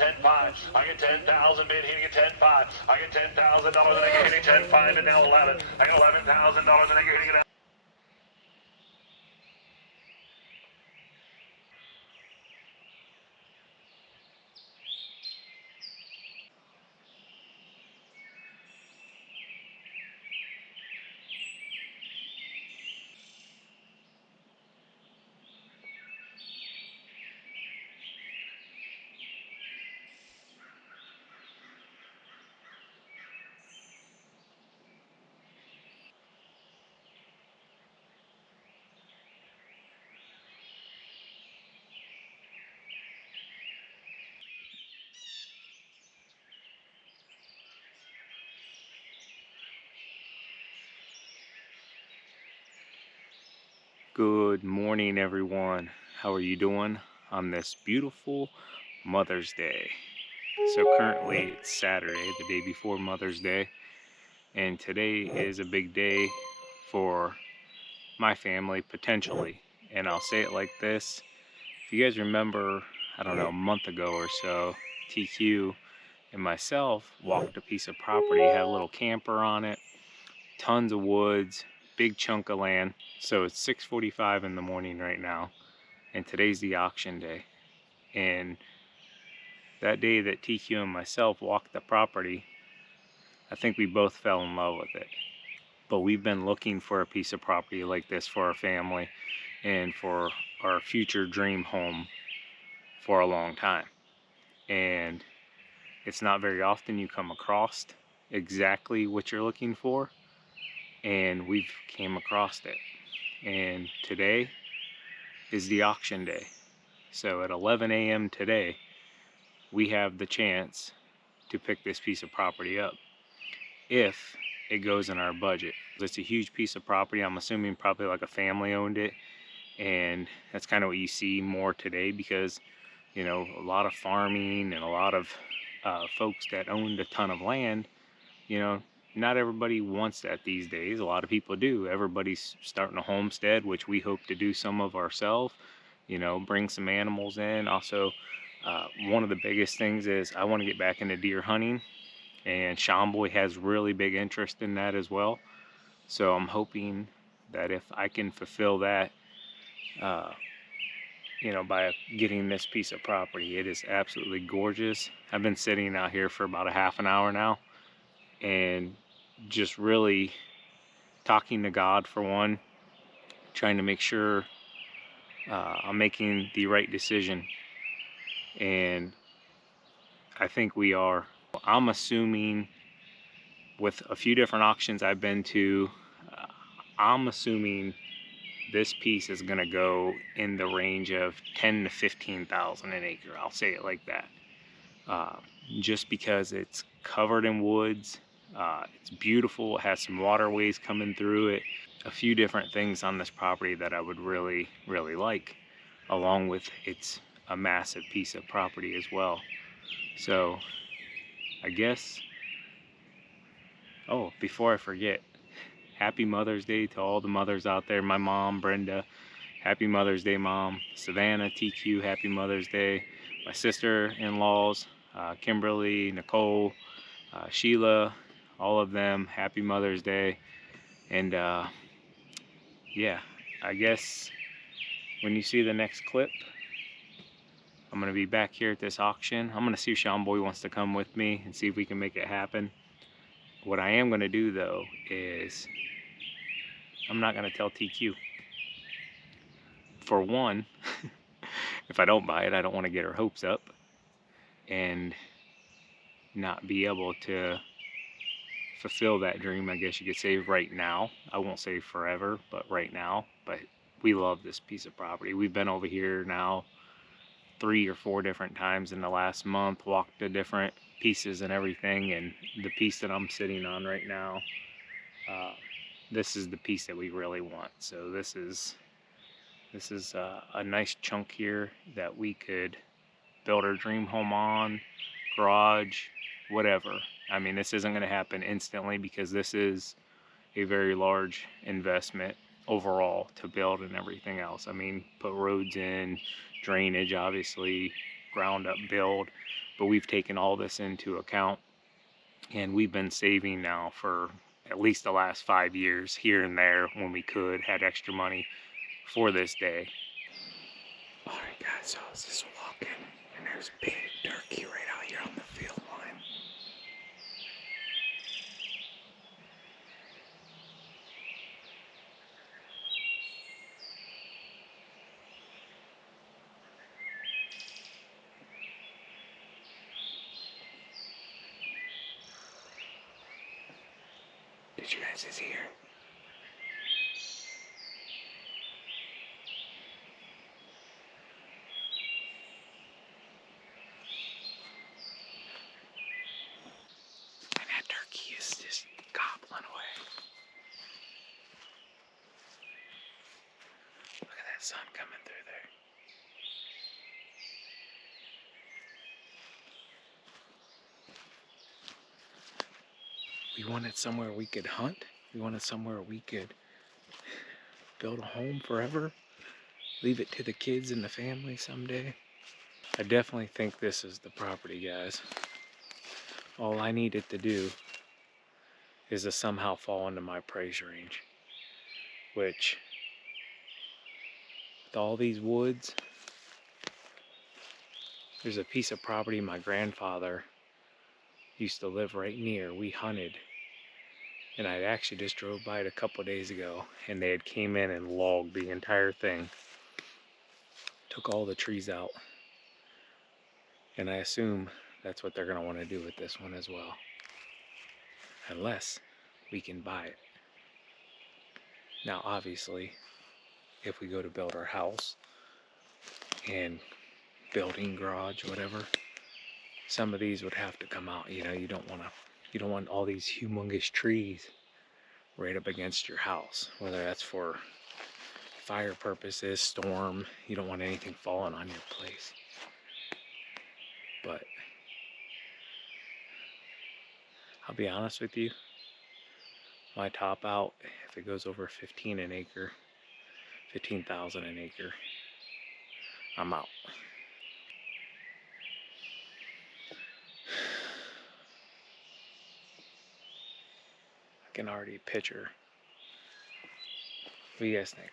10.5. I get 10,000 bid hitting at 10.5. I get $10,000 and I get hitting 10.5 and now 11. I get $11,000 and I get hitting it. Good morning, everyone. How are you doing on this beautiful Mother's Day? So currently it's Saturday, the day before Mother's Day, and today is a big day for my family, potentially. And I'll say it like this. If you guys remember, I don't know, a month ago or so, TQ and myself walked a piece of property, had a little camper on it, tons of woods, big chunk of land. So it's 6:45 in the morning right now, and today's the auction day. And that day that TQ and myself walked the property, I think we both fell in love with it. But we've been looking for a piece of property like this for our family and for our future dream home for a long time. And it's not very often you come across exactly what you're looking for, and we've came across it. And today is the auction day. So at 11 a.m. today, we have the chance to pick this piece of property up if it goes in our budget. It's a huge piece of property. I'm assuming probably like a family owned it, and that's kind of what you see more today because, you know, a lot of farming and a lot of folks that owned a ton of land, you know, not everybody wants that these days. A lot of people do. Everybody's starting a homestead, which we hope to do some of ourselves, you know, bring some animals in. Also, one of the biggest things is I want to get back into deer hunting, and Sean Boy has really big interest in that as well. So I'm hoping that if I can fulfill that, you know, by getting this piece of property. It is absolutely gorgeous. I've been sitting out here for about a half an hour now and just really talking to God for one, trying to make sure I'm making the right decision, and I think we are. I'm assuming with a few different auctions I've been to, I'm assuming this piece is going to go in the range of 10 to 15,000 an acre. I'll say it like that. Just because it's covered in woods, it's beautiful, it has some waterways coming through it, a few different things on this property that I would really like, along with it's a massive piece of property as well. So I guess, oh, before I forget, happy Mother's Day to all the mothers out there. My mom, Brenda, happy Mother's Day, Mom. Savannah, TQ, happy Mother's Day. My sister-in-laws, Kimberly, Nicole, Sheila, all of them, happy Mother's Day. And yeah, I guess when you see the next clip, I'm going to be back here at this auction. I'm going to see if Sean Boy wants to come with me and see if we can make it happen. What I am going to do, though, is I'm not going to tell TQ. For one, if I don't buy it, I don't want to get her hopes up and not be able to fulfill that dream, I guess you could say, right now. I won't say forever, but right now. But we love this piece of property. We've been over here now 3 or 4 different times in the last month, walked the different pieces and everything, and the piece that I'm sitting on right now, this is the piece that we really want. So this is a nice chunk here that we could build our dream home on, garage, whatever. I mean, this isn't going to happen instantly because this is a very large investment overall to build and everything else. I mean, put roads in, drainage, obviously, ground up build. But we've taken all this into account, and we've been saving now for at least the last 5 years, here and there when we could, had extra money for this day. Alright guys, so I was just walking, and there's a big turkey right out here on the field line. Did you guys just hear? And that turkey is just gobbling away. Look at that sun coming through there. We wanted somewhere we could hunt. We wanted somewhere we could build a home forever. Leave it to the kids and the family someday. I definitely think this is the property, guys. All I needed to do is to somehow fall into my price range. Which, with all these woods, there's a piece of property my grandfather used to live right near. We hunted. And I actually just drove by it a couple days ago, and they had came in and logged the entire thing. Took all the trees out. And I assume that's what they're going to want to do with this one as well. Unless we can buy it. Now obviously, if we go to build our house and building garage, whatever, some of these would have to come out. You know, you don't want all these humongous trees right up against your house, whether that's for fire purposes, storm. You don't want anything falling on your place. But I'll be honest with you, my top out, if it goes over 15,000 an acre, I'm out. I can already picture. What do you guys think?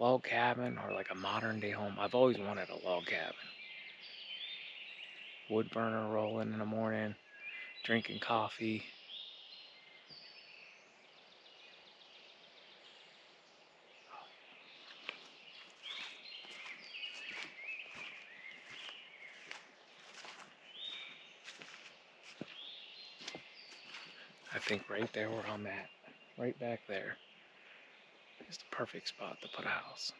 Log cabin or like a modern day home? I've always wanted a log cabin. Wood burner rolling in the morning, drinking coffee. I think right there where I'm at, right back there, is the perfect spot to put a house.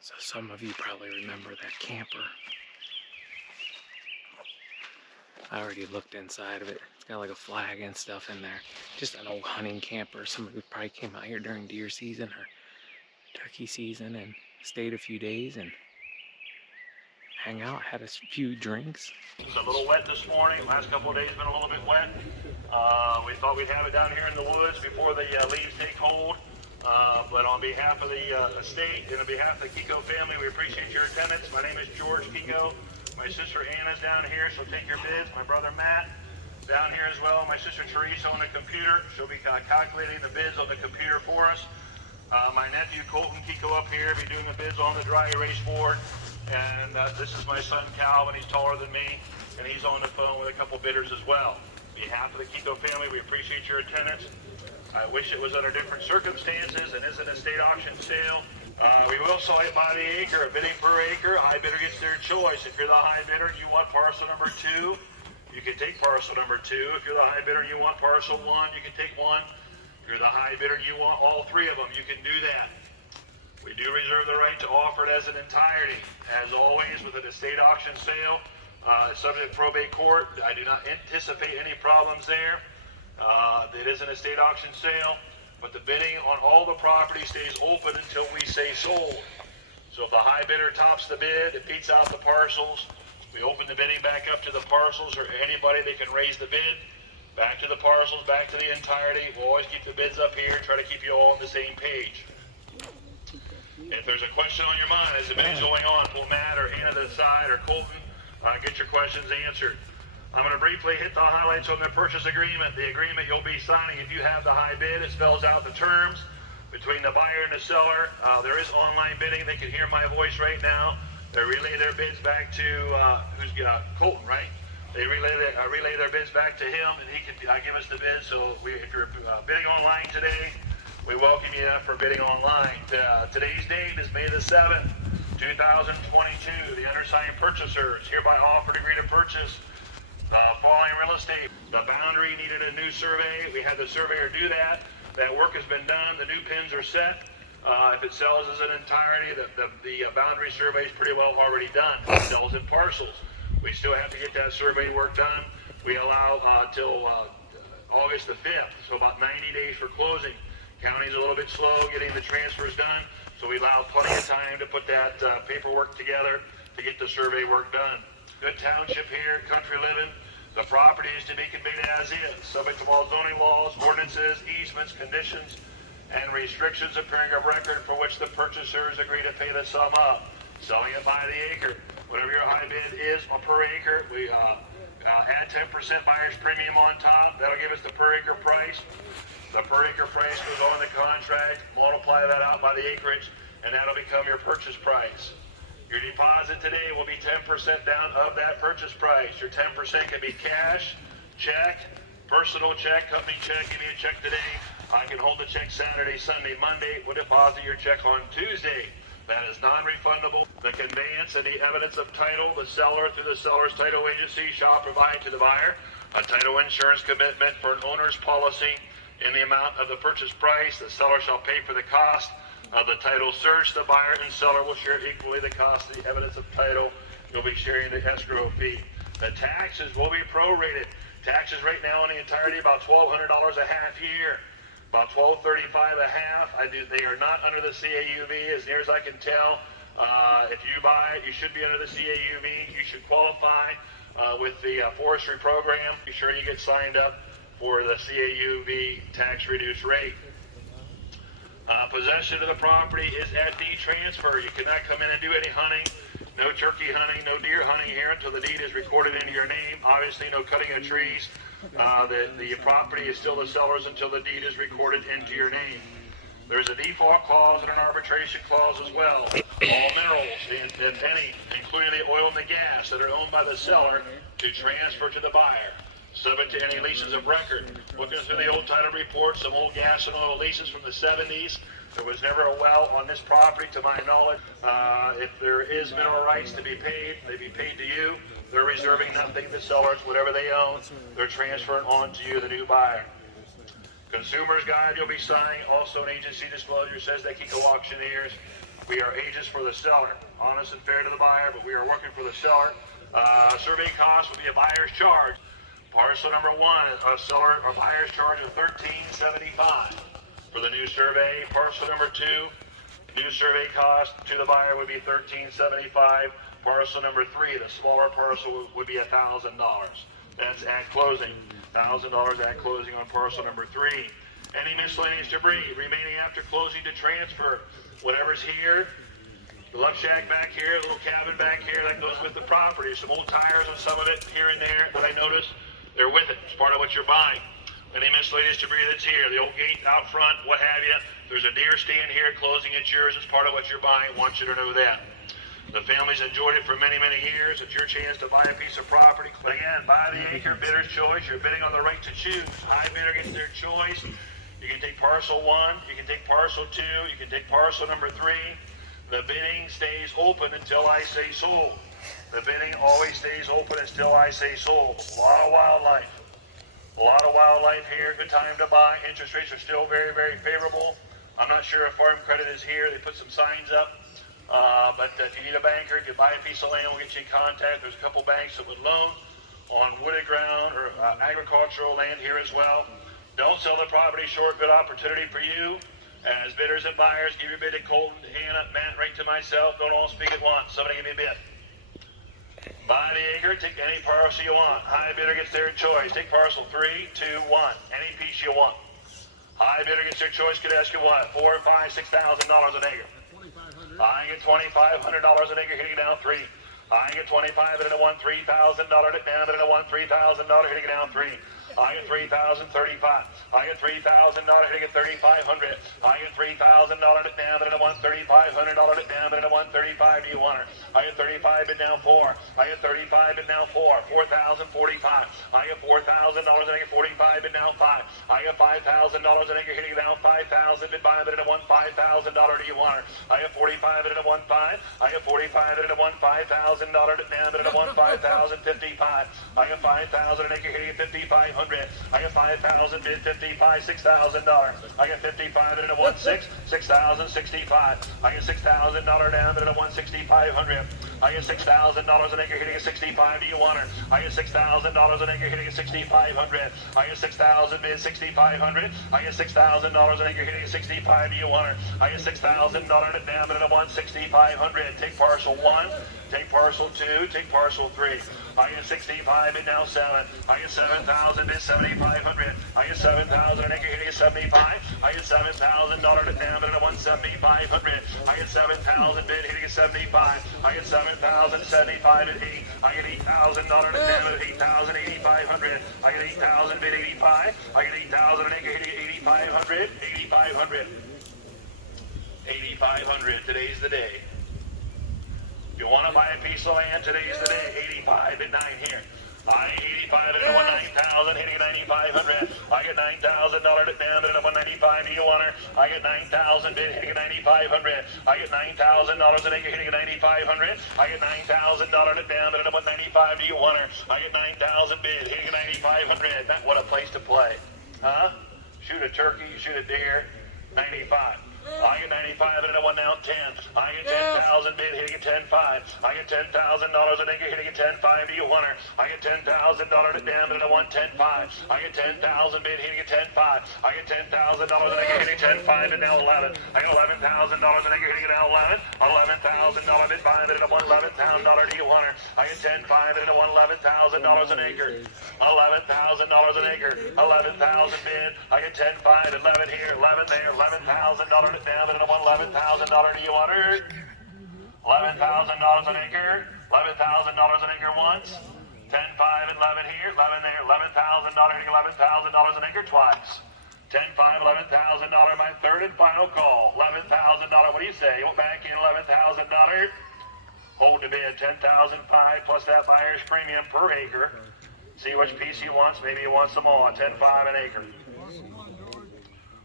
So some of you probably remember that camper. I already looked inside of it. It's got like a flag and stuff in there. Just an old hunting camper. Somebody who probably came out here during deer season or turkey season and stayed a few days and hang out, had a few drinks. It's a little wet this morning. Last couple of days been a little bit wet. We thought we'd have it down here in the woods before the leaves take hold. But on behalf of the estate and on behalf of the Kiko family, we appreciate your attendance. My name is George Kiko. My sister Anna's down here. She'll take your bids. My brother Matt down here as well. My sister Teresa on the computer. She'll be calculating the bids on the computer for us. My nephew Colton Kiko up here be doing the bids on the dry erase board. And this is my son Calvin. He's taller than me, and he's on the phone with a couple bidders as well. On behalf of the Kiko family, we appreciate your attendance. I wish it was under different circumstances and isn't a state auction sale. We will sell it by the acre, a bidding per acre. High bidder gets their choice. If you're the high bidder and you want parcel number 2, you can take parcel number 2. If you're the high bidder and you want parcel 1, you can take 1. If you're the high bidder and you want all 3 of them, you can do that. We do reserve the right to offer it as an entirety. As always, with an estate auction sale, subject to probate court, I do not anticipate any problems there. It is an estate auction sale, but the bidding on all the property stays open until we say sold. So if the high bidder tops the bid, it beats out the parcels, we open the bidding back up to the parcels, or anybody that can raise the bid, back to the parcels, back to the entirety. We'll always keep the bids up here, try to keep you all on the same page. If there's a question on your mind as the bidding's going on, pull Matt or Hannah to the side or Colton, get your questions answered. I'm going to briefly hit the highlights on the purchase agreement. The agreement you'll be signing if you have the high bid. It spells out the terms between the buyer and the seller. There is online bidding. They can hear my voice right now. They relay their bids back to Colton, right? They relay their bids back to him, and he can give us the bid. So if you're bidding online today, we welcome you for bidding online. Today's date is May the 7th, 2022. The undersigned purchasers hereby offer to agree to purchase following real estate. The boundary needed a new survey. We had the surveyor do that. That work has been done. The new pins are set. If it sells as an entirety, the boundary survey is pretty well already done. It sells in parcels. We still have to get that survey work done. We allow till August the 5th, so about 90 days for closing. County's a little bit slow getting the transfers done, so we allow plenty of time to put that paperwork together to get the survey work done. Good township here, country living. The property is to be conveyed as is, subject to all zoning laws, ordinances, easements, conditions, and restrictions appearing of record for which the purchasers agree to pay the sum of. Selling it by the acre. Whatever your high bid is per acre, we add 10% buyer's premium on top. That'll give us the per acre price. The per acre price goes on the contract. Multiply that out by the acreage, and that'll become your purchase price. Your deposit today will be 10% down of that purchase price. Your 10% can be cash, check, personal check, company check. Give me a check today. I can hold the check Saturday, Sunday, Monday. We'll deposit your check on Tuesday. That is non-refundable. The conveyance and the evidence of title, the seller through the seller's title agency shall provide to the buyer a title insurance commitment for an owner's policy in the amount of the purchase price. The seller shall pay for the cost of the title search. The buyer and seller will share equally the cost of the evidence of title. You'll be sharing the escrow fee. The taxes will be prorated. Taxes right now in the entirety about $1,200 a half year. About $1,235 a half. They are not under the CAUV as near as I can tell. If you buy it, you should be under the CAUV. You should qualify with the forestry program. Be sure you get signed up for the CAUV tax reduced rate. Possession of the property is at deed transfer. You cannot come in and do any hunting. No turkey hunting, no deer hunting here until the deed is recorded into your name. Obviously, no cutting of trees. The property is still the seller's until the deed is recorded into your name. There's a default clause and an arbitration clause as well. All minerals, if any, including the oil and the gas that are owned by the seller, to transfer to the buyer, subject to any leases of record. Looking through the old title reports, some old gas and oil leases from the 70s. There was never a well on this property, to my knowledge. If there is mineral rights to be paid, they be paid to you. They're reserving nothing. The sellers, whatever they own, they're transferring on to you, the new buyer. Consumer's guide you'll be signing. Also, an agency disclosure says that Kiko Auctioneers, we are agents for the seller. Honest and fair to the buyer, but we are working for the seller. Survey cost will be a buyer's charge. Parcel number 1, a seller or buyer's charge of $13.75 for the new survey. Parcel number 2, new survey cost to the buyer would be $13.75. Parcel number 3, the smaller parcel, would be $1,000. That's at closing. $1,000 at closing on parcel number 3. Any miscellaneous debris remaining after closing to transfer. Whatever's here, the love shack back here, the little cabin back here, that goes with the property. Some old tires on some of it here and there that I noticed. They're with it. It's part of what you're buying. Any miscellaneous debris that's here, the old gate out front, what have you. There's a deer stand here, closing it's yours. It's part of what you're buying. Want you to know that. The family's enjoyed it for many, many years. It's your chance to buy a piece of property. But again, buy the acre, bidder's choice. You're bidding on the right to choose. High bidder gets their choice. You can take parcel 1. You can take parcel 2. You can take parcel number 3. The bidding stays open until I say sold. The bidding always stays open until I say sold. A lot of wildlife. A lot of wildlife here. Good time to buy. Interest rates are still very, very favorable. I'm not sure if Farm Credit is here. They put some signs up. But if you need a banker, if you buy a piece of land, we'll get you in contact. There's a couple banks that would loan on wooded ground or agricultural land here as well. Don't sell the property short. Good opportunity for you. As bidders and buyers, give your bid to Colton, Hannah, Matt, right to myself. Don't all speak at once. Somebody give me a bid. Buy the acre, take any parcel you want. High bidder gets their choice. Take parcel 3, 2, 1. Any piece you want. High bidder gets their choice. Could ask you what? $4,000, $5,000, $6,000 an acre. get $2,500 an acre hitting down 3. I get 25 and a 1, $3,000 down and a 1, $3,000 hitting down 3. I get 3,035. I get $3,000 hitting at 3,500. I get $3,000 down and a 1, $3,500 down and a 135. Do you want her? I get 35 and now 4. I get 35 and now 4. 4,045. I get $4,000 an acre, 45 and now 5. I get $5,000 an acre hitting down 5,000 and buy it at a 1, $5,000. Do you want her? I get 45 and a 1, 5. I get 45 and a 1, $5,000 down and a 1, 5,055. I get 5,000 an acre hitting at 5,500. I get 5,000 bid 55, $6,000. I get 55 and a 1, 6, 6,065. I get $6,000 down and a 1, 6,500. I get $6,000 an acre hitting at 65. Do you want her? I get $6,000 an acre hitting at 6,500. I get 6,000 bid 6,500. I get $6,000 an acre hitting at 65. Do you want her? I get $6,000 down and a 1, 6,500. Take parcel 1. Take parcel 2. Take parcel 3. I get 65 and now 7. I get 7,000 bid 7,500. I get 7,000 an acre hitting at 75. I get $7,000 down and a 1, 7,500. I get 7,000 bid hitting at 75. I get 7,075 at 8. I get $8,000 down at 8,000, 8,500. I get 8,000 bid 85. I get 8,000 an acre hitting at 8,500. 8,500. 8,500. Today's the day. If you want to buy a piece of land, today's the day. 85 at 9 here. I 85 at 9,000 hitting 9,500. I get $9,000 down at 195. Do you want her? I get 9,000 bid hitting 9,500. I get $9,000 an acre hitting 9,500. I get $9,000 down at 195. Do you want her? I get 9,000 bid hitting 9,500. That what a place to play, huh? Shoot a turkey, shoot a deer. 95. I get 95 and a 1 down 10. I get 10,000 bid hitting at 10.5. I get $10,000 an acre hitting at 10.5. Do you want her? I get $10,000 down and a 1 10.5. I get 10,000 bid hitting at 10.5. I get $10,000 an acre hitting at 10.5 and now 11. I get $11,000 an acre hitting at now 11. $11,000 bid buy it at a 1 $11,000. Do you want her? I get 10.5 and a 1 $11,000 an acre. $11,000 an acre. 11,000 bid. I get 10.5. 11 here. 11 there. $11,000. Down at a $11,000. Do you want her? $11,000 an acre. $11,000 an acre once. 10.5 and 11 here. 11 there. $11,000 $11,000 an acre twice. 10.5, $11,000 my third and final call. $11,000. What do you say? You want back in $11,000? Hold the bid. 10,005 plus that buyer's premium per acre. See which piece he wants. Maybe he wants them all. 10.5 an acre.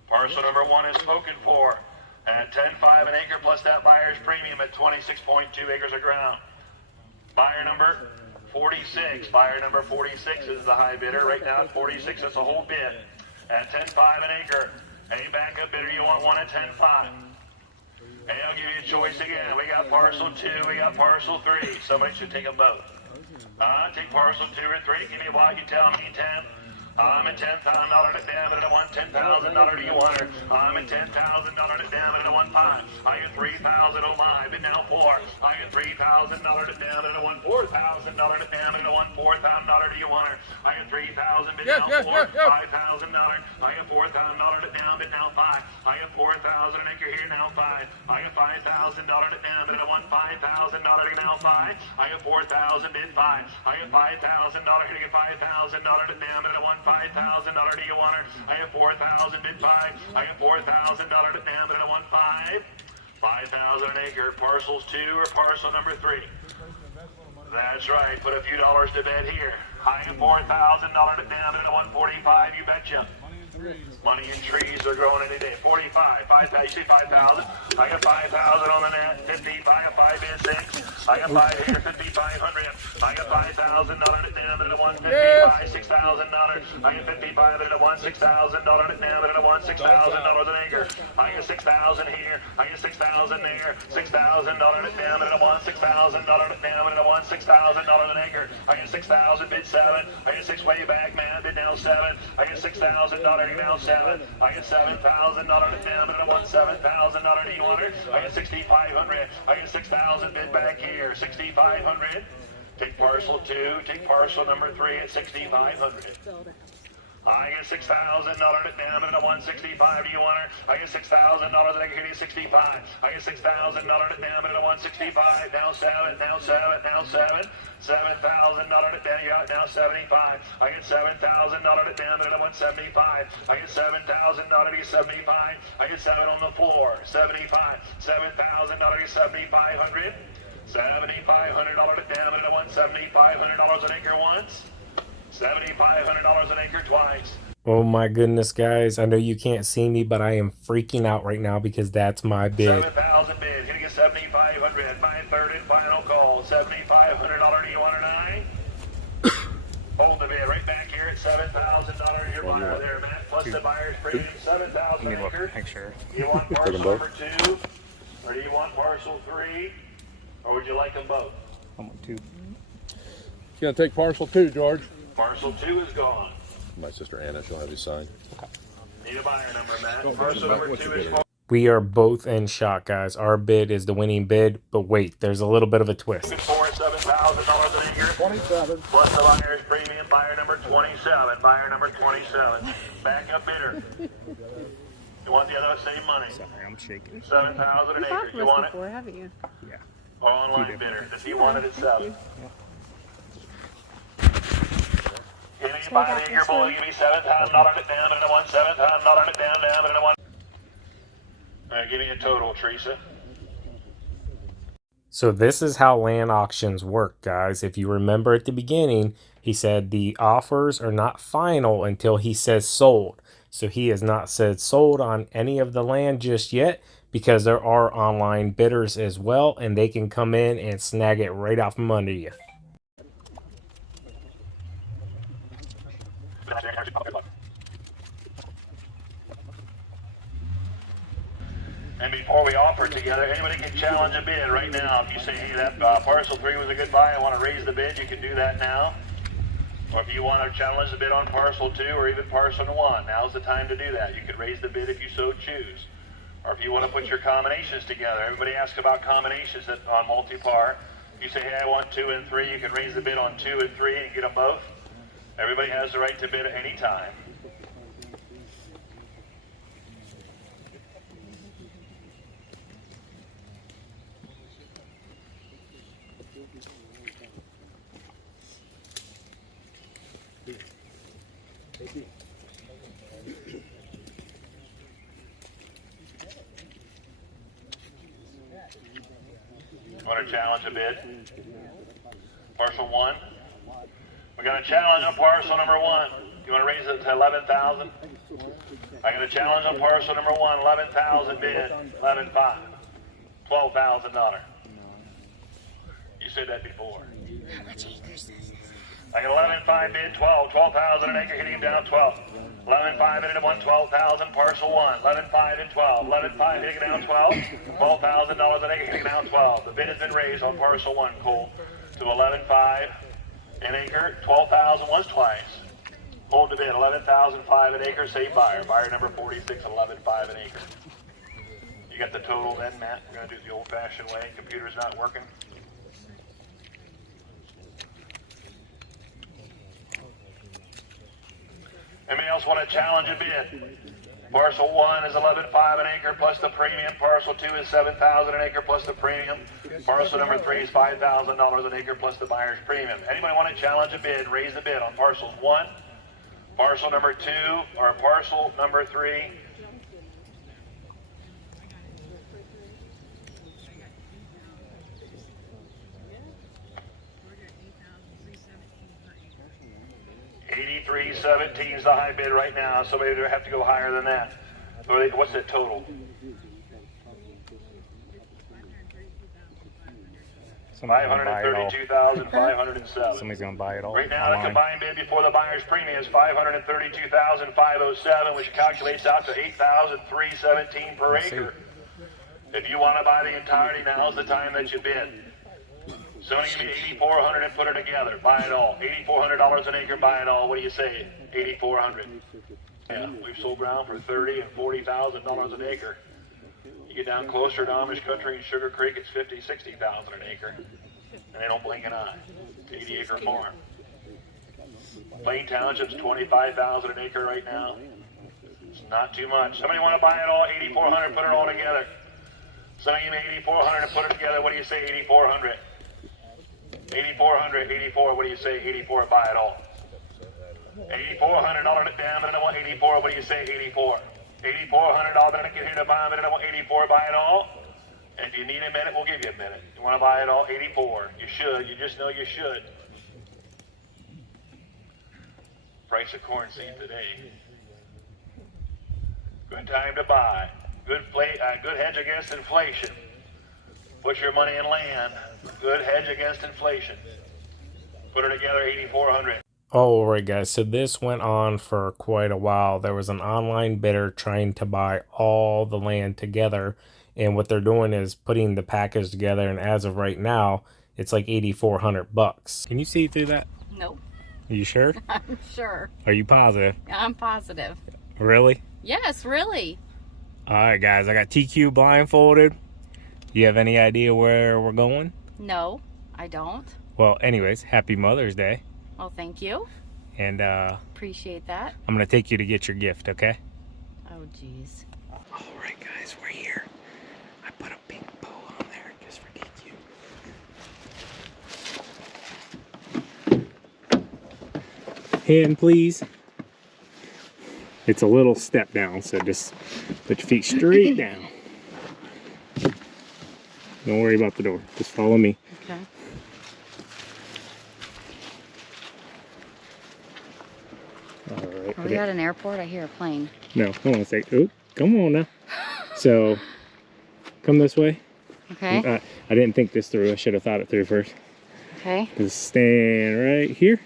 Parcel number 1 is spoken for at 10.5 an acre plus that buyer's premium at 26.2 acres of ground. Buyer number 46. Buyer number 46 is the high bidder. Right now at 46, it's a whole bid at 10.5 an acre. Any backup bidder you want one at 10.5? And I'll give you a choice again. We got parcel 2, we got parcel 3. Somebody should take them both. Take parcel 2 or 3. Give me a block, you tell me 10. I'm at $10,000 at damn it, I want $10,000. Do you want her? I'm at $10,000 at damn it, I want 5. I get 3,000 on my bid now 4. I get $3,000 at damn it, I want $4,000 at damn it, I want $4,000. Do you want her? I get 3,000 bid now 4. $5,000. I get $4,000 at damn it now 5. I get 4,000 an acre here now 5. I get $5,000 at damn it, I want $5,000 now 5. I get 4,000 bid 5. I get $5,000 to get $5,000 at damn it, I want $5,000. Do you want her? I have 4,000 bid 5. I have $4,000 at damn it, I want 5. 5,000 an acre. Parcels 2 or parcel number 3. That's right. Put a few dollars to bed here. I have $4,000 at damn it, I want 45. You betcha. Money in trees are growing any day. 45. 5,000. You see 5,000? I got 5,000 on the net. 55. I got 5 bid 6. I got 5 here. 5,500. I got $5,000 at damn it, I want 55. $6,000. I got 55 at a 1. $6,000 at damn it, I want $6,000 an acre. I got 6,000 here. I got 6,000 there. $6,000 at damn it, I want $6,000 at damn it, I want $6,000 an acre. I got 6,000 bid 7. I got 6 way back, man. Bid now 7. I got $6,000 now 7. I get $7,000 at damn it, I want $7,000. Do you want it? I got 6,500. I got 6,000 bid back here. 6,500. Take parcel 2. Take parcel number 3 at 6,500. I get $6,000 at down at 165. Do you want her? I get $6,000 at acre 65. I get $6,000 at down at 165. Now 7. Now 7. Now 7. $7,000 at down. You got now 75. I get $7,000 at down at 175. I get $7,000 at 75. I get 7 on the floor. 75. $7,000 at 7,500. $7,500 at down at 175. $100 an acre once. $7,500 an acre twice. Oh my goodness, guys. I know you can't see me, but I am freaking out right now because that's my bid. 7,000 bid. Gonna get 7,500. My third and final call. $7,500. Do you want an eye? Hold the bid right back here at $7,000. Your buyer there, Matt. Plus the buyer's premium. 7,000 acres. Picture. Do you want parcel number 2? Or do you want parcel 3? Or would you like them both? I want 2. He's gonna take parcel 2, George. Parcel 2 is gone. My sister Anna, she'll have you sign. Need a buyer number, Matt. Parcel number 2 is gone. We are both in shock, guys. Our bid is the winning bid, but wait, there's a little bit of a twist. Looking for $7,000 an acre. 27. Plus the buyer's premium. Buyer number 27. Buyer number 27. Backup bidder. You want the other same money? Sorry, I'm shaking. 7,000 an You've acre. talked to You us want it? before, haven't you? Yeah. Or online bidder. Does he want it at 7? Give me by the acre bull. Give me $7,000 at down and a 1. $7,000 at down and a 1. All right, give me a total, Teresa. So this is how land auctions work, guys. If you remember at the beginning, he said the offers are not final until he says sold. So he has not said sold on any of the land just yet because there are online bidders as well, and they can come in and snag it right out from under you. And before we offer it together, anybody can challenge a bid right now. If you say, hey, that parcel 3 was a good buy, I want to raise the bid, you can do that now. Or if you want to challenge the bid on parcel 2 or even parcel 1, now's the time to do that. You could raise the bid if you so choose. Or if you want to put your combinations together. Everybody asks about combinations on multi-par. If you say, hey, I want 2 and 3, you can raise the bid on 2 and 3 and get them both. Everybody has the right to bid at any time. Want to challenge a bid? Parcel 1? We got a challenge on parcel number 1. You want to raise it to 11,000? I got a challenge on parcel number 1. 11,000 bid. 11,500. $12,000. You said that before. I got 11,500 bid. 12,000 an acre. Hitting him down 12. 11,500 at 1. 12,000 parcel 1. 11,500 and 12. 11,500 hitting down 12. $12,000 an acre. Hitting down 12. The bid has been raised on parcel 1, Cole, to 11,500 an acre. 12,000 once, twice. Hold the bid. 11,500 an acre. Same buyer. Buyer number 46 at 11,500 an acre. You got the total then, Matt? We're going to do it the old-fashioned way. Computer's not working. Anybody else want to challenge a bid? Parcel 1 is 11,500 an acre plus the premium. Parcel 2 is 7,000 an acre plus the premium. Parcel number 3 is $5,000 an acre plus the buyer's premium. Anybody want to challenge a bid? Raise the bid on parcels 1, parcel number 2, or parcel number 3. $83.17 is the high bid right now. Somebody would have to go higher than that. What's the total? $532,507. Somebody's gonna buy it all. Right now, the combined bid before the buyer's premium is $532,507, which calculates out to $8,317 per acre. If you want to buy the entirety, now's the time that you bid. Somebody give me $8,400 and put it together. Buy it all. $8,400 an acre. Buy it all. What do you say? $8,400. Yeah, we've sold ground for $30,000 and $40,000 an acre. You get down closer to Amish country and Sugar Creek, it's $50,000, $60,000 an acre, and they don't blink an eye. 80-acre farm. Plain Township's $25,000 an acre right now. It's not too much. Somebody want to buy it all, 8,400, put it all together. Somebody give me 8,400 and put it together. What do you say, 8,400? 8,400, 84, what do you say, 84, buy it all. $8,400 it down, but I want 84, what do you say, 84? $8,400, then I get here to buy it, I want 84, buy it all. And if you need a minute, we'll give you a minute. You want to buy it all, 84. You should, you just know you should. Price of corn seed today. Good time to buy. Good hedge against inflation. Put your money in land. Good hedge against inflation. Put it together, 8,400. All right, guys. So this went on for quite a while. There was an online bidder trying to buy all the land together. And what they're doing is putting the package together. And as of right now, it's like $8,400. Can you see through that? Nope. Are you sure? I'm sure. Are you positive? I'm positive. Really? Yes, really. All right, guys. I got TQ blindfolded. You have any idea where we're going? No, I don't. Well, anyways, happy Mother's Day. Well, thank you. And Appreciate that. I'm going to take you to get your gift, okay? Oh, jeez. All right, guys, we're here. I put a pink bow on there just for DQ. Hand, please. It's a little step down, so just put your feet straight down. Don't worry about the door. Just follow me. Okay. All right. Are we at an airport? I hear a plane. No, hold on a sec. Oh, come on now. So, come this way. Okay. I didn't think this through. I should have thought it through first. Okay. Just stand right here.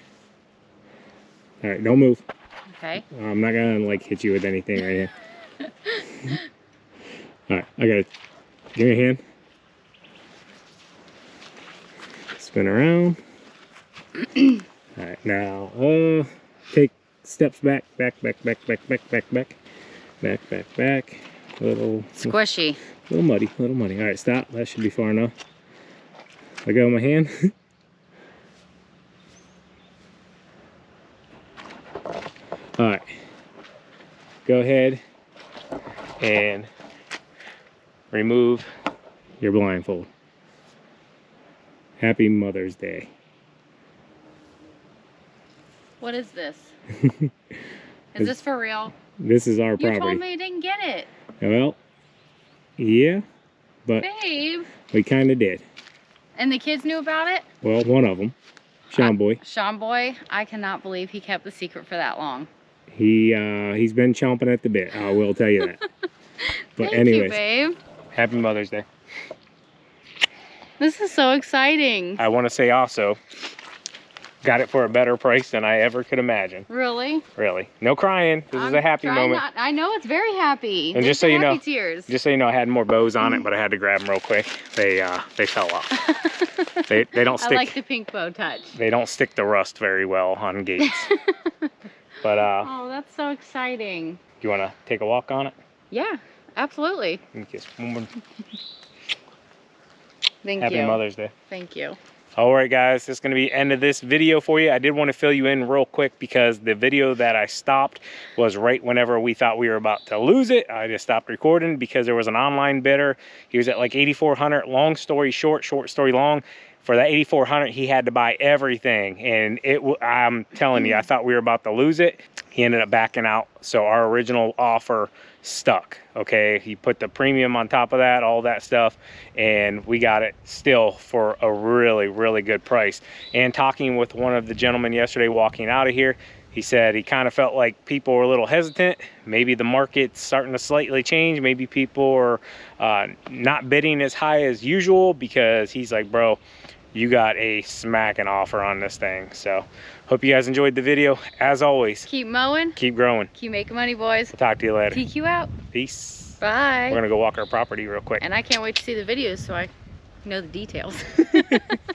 All right, don't move. Okay. I'm not gonna like hit you with anything right here. All right, I gotta give me a hand. Spin around. All right, now take steps back. Little Squishy. little muddy. All right, stop. That should be far enough. Let go of my hand. All right, go ahead and remove your blindfold. Happy Mother's Day. What is this? Is this for real? This is our You property. told me you didn't get it. Well, yeah, but Babe. we kind of did. And the kids knew about it? Well, one of them, Sean Boy, Sean Boy, I cannot believe he kept the secret for that long. he's been chomping at the bit. I will tell you that. But Thank anyways, you, babe. Happy Mother's Day. This is so exciting. I want to say also, got it for a better price than I ever could imagine. Really? Really. No crying. This is a happy moment. I know it's very happy. And There's just so you know, happy tears. just so you know, I had more bows on it, but I had to grab them real quick. They fell off. They don't I stick. like the pink bow touch. They don't stick to rust very well on gates. But Oh, that's so exciting. you want to take a walk on it? Yeah, absolutely. Thank Thank you. Happy Mother's Day. Thank you. All right, guys, that's going to be the end of this video for you. I did want to fill you in real quick because the video that I stopped was right whenever we thought we were about to lose it. I just stopped recording because there was an online bidder. He was at like 8,400. Long story short, short story long. For that 8,400, he had to buy everything, and I'm telling you, I thought we were about to lose it. He ended up backing out, so our original offer stuck. Okay, he put the premium on top of that, all that stuff, and we got it still for a really good price. And talking with one of the gentlemen yesterday walking out of here, he said he kind of felt like people were a little hesitant. Maybe the market's starting to slightly change. Maybe people are not bidding as high as usual, because he's like, bro, you got a smacking offer on this thing. So hope you guys enjoyed the video. As always, Keep mowing. keep growing. Keep making money, boys. Talk to you later. TQ out. Peace. Bye. We're gonna go walk our property real quick. And I can't wait to see the videos so I know the details.